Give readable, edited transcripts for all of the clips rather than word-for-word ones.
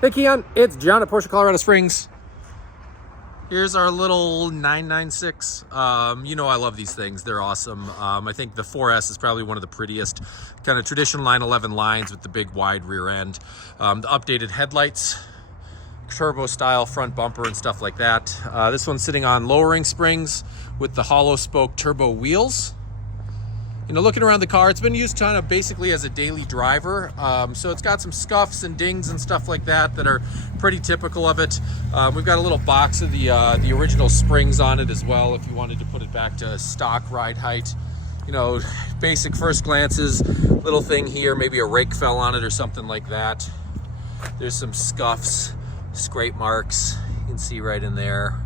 Hey Keon, it's John at Porsche Colorado Springs. Here's our little 996. You know I love these things. They're awesome. I think the 4S is probably one of the prettiest kind of traditional 911 lines with the big wide rear end. The updated headlights, turbo style front bumper and stuff like that. This one's sitting on lowering springs with the hollow spoke turbo wheels. You know, looking around the car, it's been used kind of basically as a daily driver. So it's got some scuffs and dings and stuff like that that are pretty typical of it. We've got a little box of the original springs on it as well, if you wanted to put it back to stock ride height. You know, basic first glances, little thing here, maybe a rake fell on it or something like that. There's some scuffs, scrape marks, you can see right in there.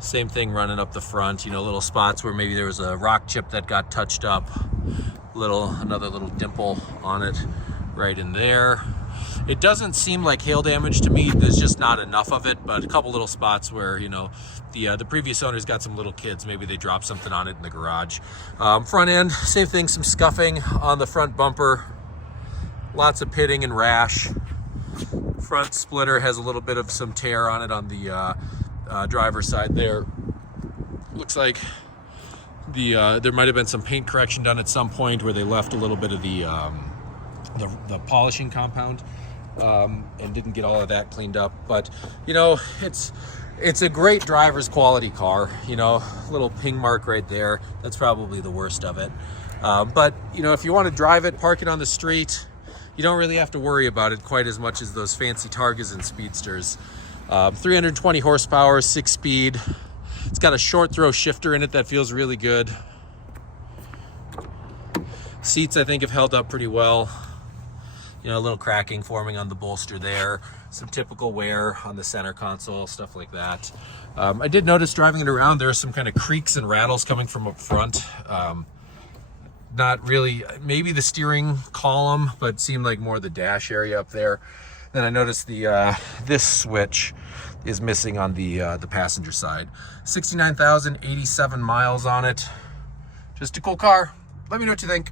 Same thing running up the front, you know, little spots where maybe there was a rock chip that got touched up. Another little dimple on it right in there. It doesn't seem like hail damage to me. There's just not enough of it, but a couple little spots where, you know, the previous owner's got some little kids. Maybe they dropped something on it in the garage. Front end, same thing, some scuffing on the front bumper. Lots of pitting and rash. Front splitter has a little bit of some tear on it on the driver's side there. Looks like there might have been some paint correction done at some point where they left a little bit of the polishing compound and didn't get all of that cleaned up. But you know, it's a great driver's quality car. You know, little ping mark right there, that's probably the worst of it. But you know, if you want to drive it, park it on the street, you don't really have to worry about it quite as much as those fancy Targas and Speedsters. 320 horsepower, 6-speed. It's got a short throw shifter in it that feels really good. Seats, I think, have held up pretty well. You know, a little cracking forming on the bolster there. Some typical wear on the center console, stuff like that. I did notice driving it around, there are some kind of creaks and rattles coming from up front. Not really, maybe the steering column, but seemed like more the dash area up there. Then I noticed this switch is missing on the passenger side. 69,087 miles on it. Just a cool car. Let me know what you think.